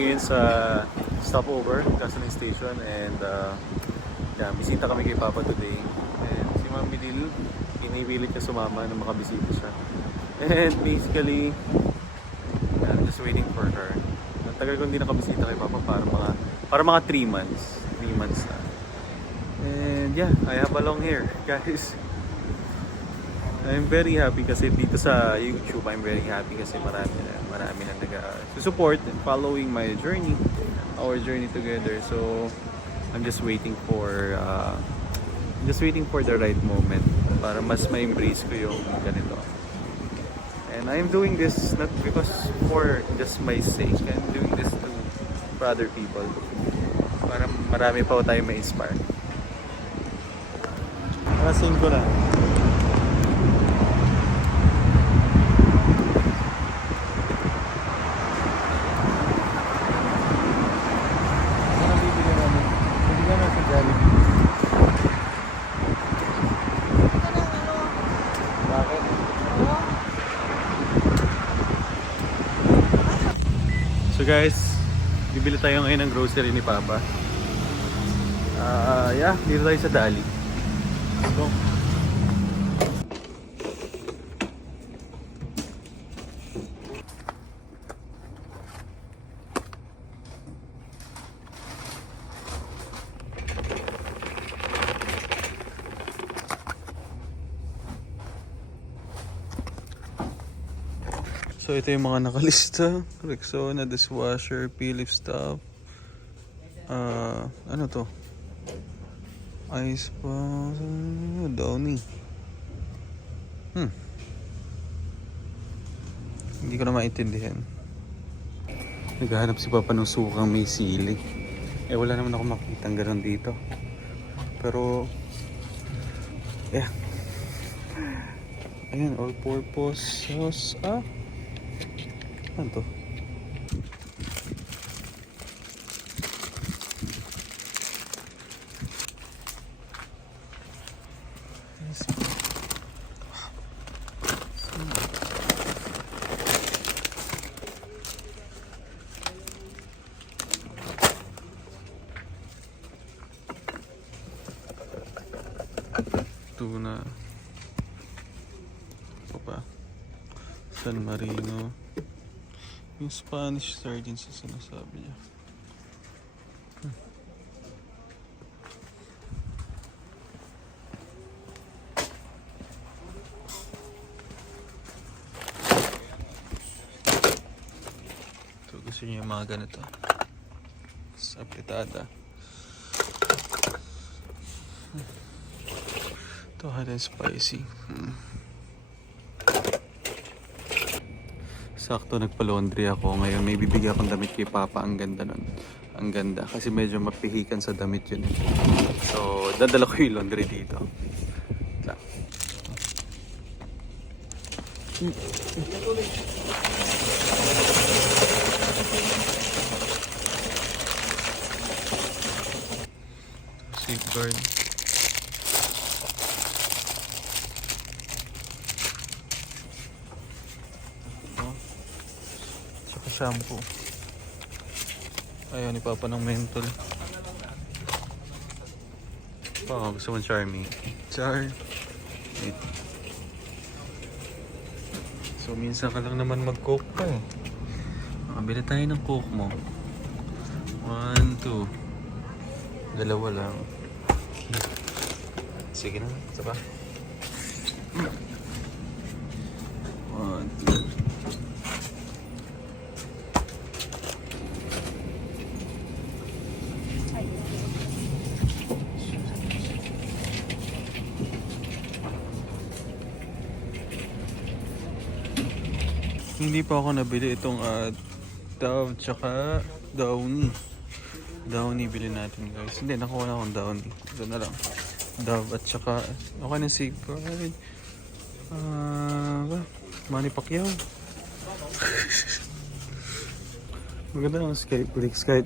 ngayon sa stopover, gasoline station, and bisita kami kay Papa today. And si Mami Lil, inipilit niya sumama na makabisita siya. And basically, I'm just waiting for her. Ang tagal ko hindi nakabisita kay Papa para mga 3 months. 3 months na. And yeah, I have a long hair, guys. I'm very happy kasi dito sa YouTube, I'm very happy kasi marami na nag-support and following my journey, our journey together. So I'm just waiting for the right moment para mas ma-embrace ko yung ganito. And I'm doing this not because for just my sake. I'm doing this for other people. Para marami pa tayo ma-inspire. Alasing ko na. So guys, bibili tayo ngayon ng grocery ni Papa. Yeah, dito tayo sa Dali. Let's go. So ito yung mga nakalista. Rexona, dishwasher, Philips stuff. Ano to? Ice pa. Downy. Hindi ko na maintindihan. Naghahanap si Papa ng sukang may sili. Wala naman ako makitang gano'n dito. Pero yeah. Ayan, all-purpose sauce. Ano to? Tuna. Ito pa. San Marino. Yung Spanish sardines sa sinasabi niya. Ito, gusto niya yung mga ganito. Sa apretada. Ito, hot and spicy. Sakto nagpa-laundry ako. Ngayon may bibigyan akong damit kay Papa. Ang ganda nun. Ang ganda. Kasi medyo mapihikan sa damit yun. So, dadala ko yung laundry dito. Lang. Safeguard. Shampoo. Ayaw ni Papa ng menthol. Gusto mo Charmy. Char. Wait. So minsan ka lang naman mag-coke pa eh. Makabili tayo ng coke mo. 1, 2. Dalawa lang. Sige na. Isa pa. 1, 2. Hindi pa ako nabili itong Dove tsaka Downy. Downy bilhin natin guys. Hindi, nakuha na akong Downy. Ito na lang. Dove at tsaka okay na Safeguard. Manny Pacquiao. Maganda ng Skype Flix kahit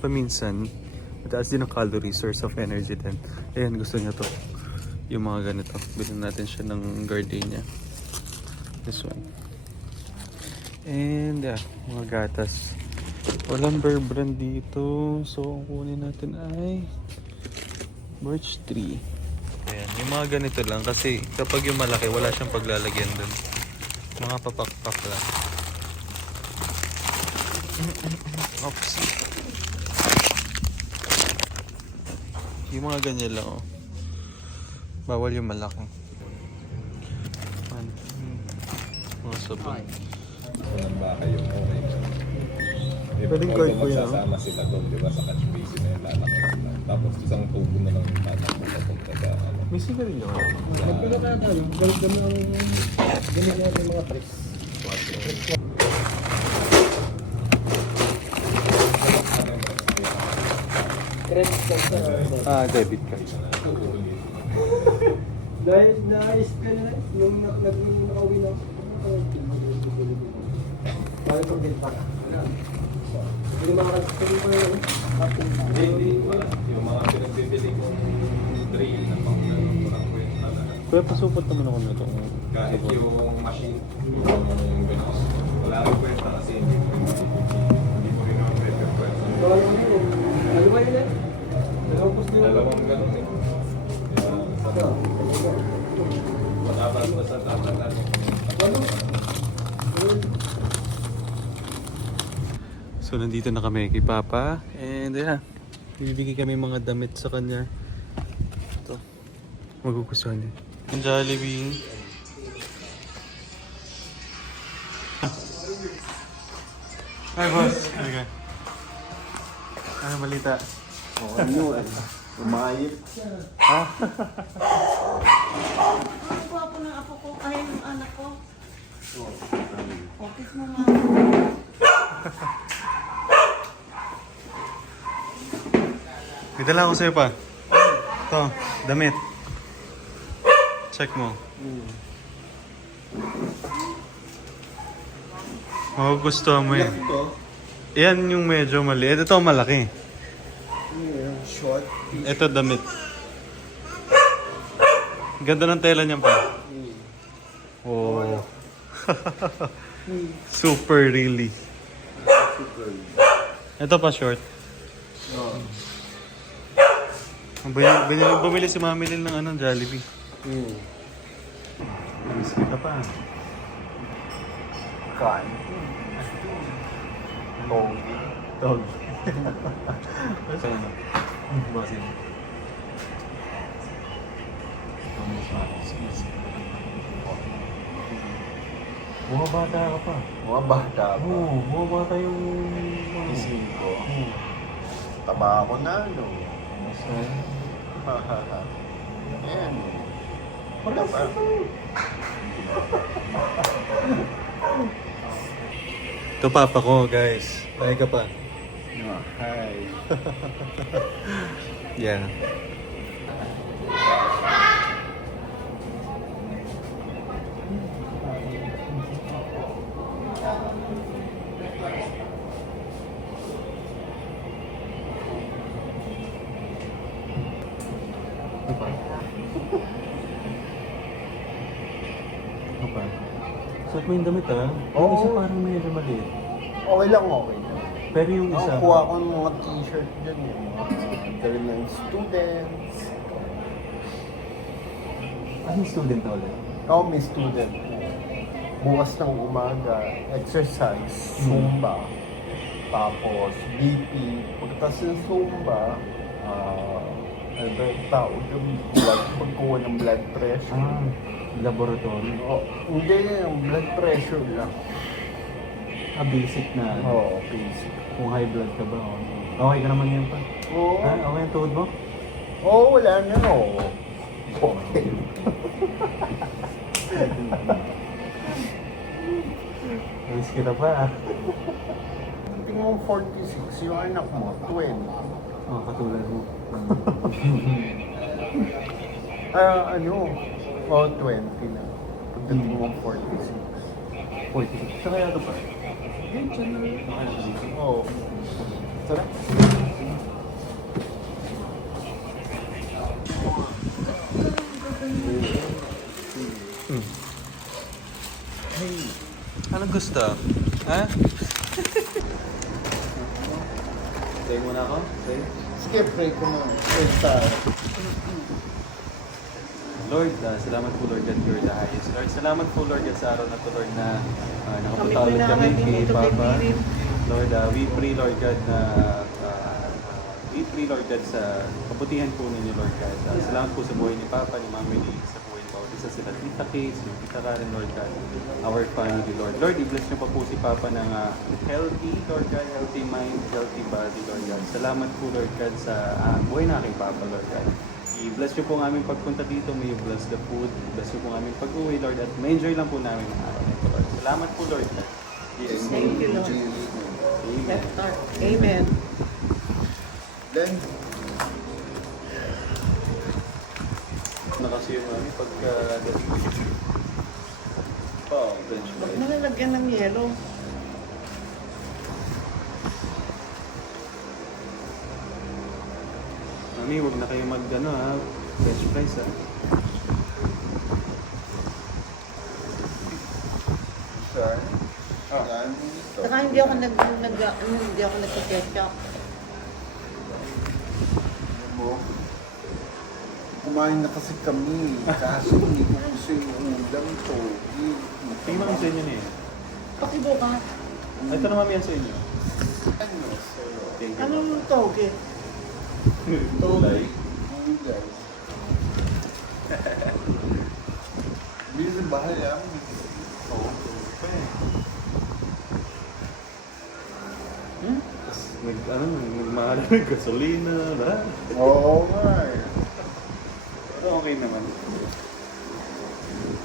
paminsan. Mataas din ang calorie, source of energy din. Ayan, gusto niya to. Yung mga ganito. Bilhin natin siya ng gardenia. This one. And mga gatas. Walang Bear Brand dito. So, ang kunin natin ay Birch Tree. Ayan, yung mga ganito lang kasi kapag yung malaki, wala siyang paglalagyan dun. Mga papakpak lang. Oops. Yung mga ganyan lang, oh. Bawal yung malaki. Mga sabon. Unang baka yung okay. Pwedeng card po yan, magsasama sila doon, di ba, sa catch basin na yung lalaki sila. Tapos isang tubo na lang yung tatakbo papunta sa ano. May sigarilyo ka. Magpapakata, no? Gamit natin mga tricks. Credit card sa Debit card. Dahil na-scan na, nung nakauwi na ako. Bakit pag binta ka? Hindi makakasal pa yun. Hindi, wala. Yung mga pinagbibili kong drill na pang walang kwenta na. Kuya, pasupot naman ako nito. Kahit yung machine, yung ganun. Wala rin kwenta kasi hindi ko rin ang pwede kwenta. Ano ba yun eh? Dalawang gusto yun. Dalawang ganun eh. Matapas na sa tatatan. So, nandito na kami kay Papa. And, yeah. Bibigay kami mga damit sa kanya. Ito. Magugustuhan niya. Yung Jollibee. Hi, boss. Okay. Ano balita? Umayit. Ang gwapo ng apo ko, ay ng anak ko. Office mo nga. May dala ako sa'yo pa. Ito, damit. Check mo. Magugustuhan mo yan. Ito. Yan yung medyo maliit. Ito malaki. Short. Ito damit. Ganda ng tela niyan pa. Oh. Super really. Ito pa short. Bumili si Mami Lil ng ano, Jollibee. Miss kita pa. Kain. Dog. Bossing. Mga bata ka pa. Mga bata pa. Oo, mga bata yung... Isip ko. Taba ako na, no? Ayan. Wala pa. Ito papa ko, guys. Lahi ka pa. Hi. Yeah. Apa? Suot mo yung damit ah. Yung Oo. isa parang medyo maliit. Okay lang, okay. Pero yung isa... Nakukuha ko ng mga t-shirt dyan, yung mga dala ng students. Ano student na ulit? Ako may student. Bukas ng umaga, exercise, Zumba. Tapos BP. Pagkatapos ng Zumba, ano ba yung tao yung pagkuha ng blood pressure. Laboratory. Hindi, yung blood pressure lang. Basic na. Oo, basic. Kung high blood ka ba? Okay ka naman yan pa? Oo. Ha? Okay ang tuhod mo? Oo, wala na, oo. Okay. Ayos kita pa ah. Tingnan mo 46, yung anak mo, 20. Oh, katulad mo. Ano? Oo, 20 na. Pagdating mo 46. 46. Sa kaya ito pa? Oo. Tara. Anong gusto? Ha? Say muna ako. Say. Sige, pray ko muna. Pray tayo. Lord, salamat po Lord that you're the highest. Lord, salamat po Lord God sa araw na to Lord na nakapunta ulit kami kay Papa. Lord, we pray Lord God na we pray Lord God sa kabutihan po ninyo Lord God. Salamat po sa buhay ni Papa, ni Mami Lee, sa buhay ni Bawat isa sila. Tita Kate, si Tita Karen Lord God, our family Lord. Lord, i-bless niyo pa po si Papa ng healthy Lord God, healthy mind, healthy body Lord God. Salamat po Lord God sa buhay na kay Papa Lord God. I-bless niyo po ang aming pagpunta dito. May you bless the food. Bless niyo po ang aming pag-uwi, Lord. At ma-enjoy lang po namin ang araw nito, Lord. Salamat po, Lord. Jesus' Thank name. you, Lord. Amen. Let's start. Amen. Then, Na kasi yung aming pagka-dating ko. Oh, bench Huwag press. mo na lagyan ng yelo. Mami, huwag na kayo mag-ano ha. Bench press ha. sir. Ah. Yan. Ito. Saka hindi ako nagka-ketchup. Alam mo, kumain na kasi kami. Kaso hindi ko gusto yung ulam to. Tingnan mo sa inyo niya. Pakibukas. Ito na mami yan sa inyo. Ano, sir? Thank you. Anong toge? Tulay. Gulay. Busy bahay ah. Oo. Tapos magmahal ng gasolina, lahat. Oo nga eh. Pero okay naman.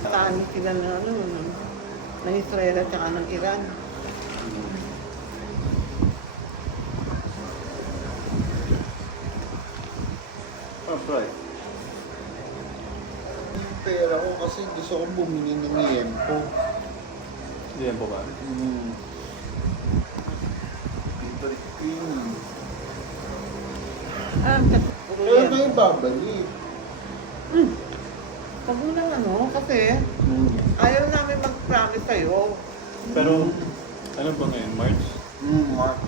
Saan sila na ng Israel at saka ng Iran. Alright. Yung pera ko kasi gusto ko bumili ng liempo. Hindi yan po ba? Favorite cream. Puro Kaya yan. kayo babalik. Pag mo nang kasi ayaw namin mag-promise sa'yo. Pero, ano ba ngayon? March? March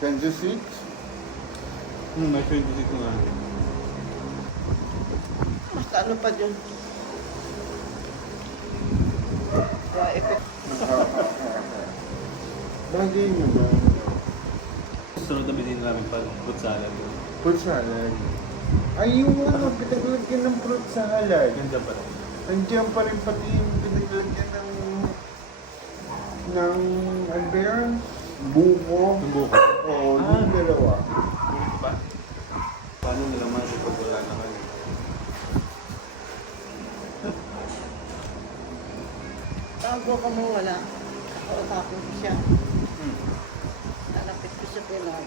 26? March 26 na nga. Mas ano pa dyan? Kaya effect. Bagay mo ba? Sunod na bilhin namin pa fruit salad. Fruit salad. Ay, yung pinaglagyan ng fruit salad. Ganda pa rin. Andiyan pa rin pati yung pinaglagyan ng ano ba yun? Buko. Yung buko. Oo, yung dalawa. Buko pa? Paano nila man pag wala na kayo? Bago ka mo wala. Kausapin ko siya. Lalapit ko siya pilag.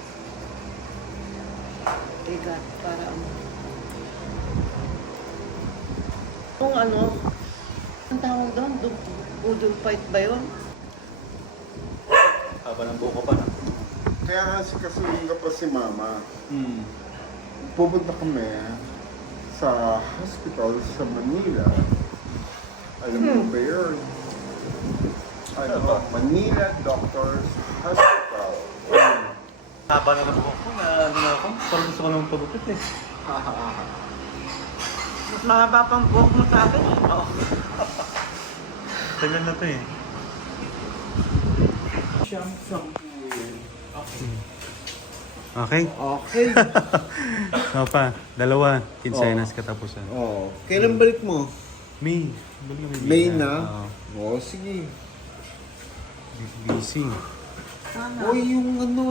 Bigat para Kung ang tawag doon? Budol fight ba yun? Haba ng buko pa na. Kaya kasi kasuhin ka pa si Mama. Hmm. Pupunta kami sa hospital sa Manila. Alam mo ba yun? Ano ba? Manila Doctors Hospital. Haba na ng buko ko na ano na ako. Parang gusto ko naman pagupit eh. Mas mahaba pang buhok mo sa akin. Oo. Tagal na to eh. Okay. Okay. Ano pa? Dalawa. Kinsenas katapusan. Oh, kailan balik mo? May. Balik na May na? Oo, sige. Busy. O yung ano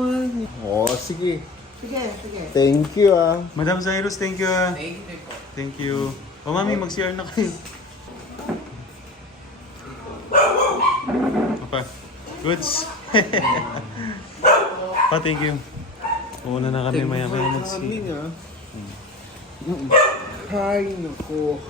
Oo, sige. Sige, sige. Thank you ah. Madam Cyrus, thank you ah. Thank you. O mami, mag-CR na kayo. Apa? Goods. Thank you. Una na kami maya-maya mag-CR. Hi, naku.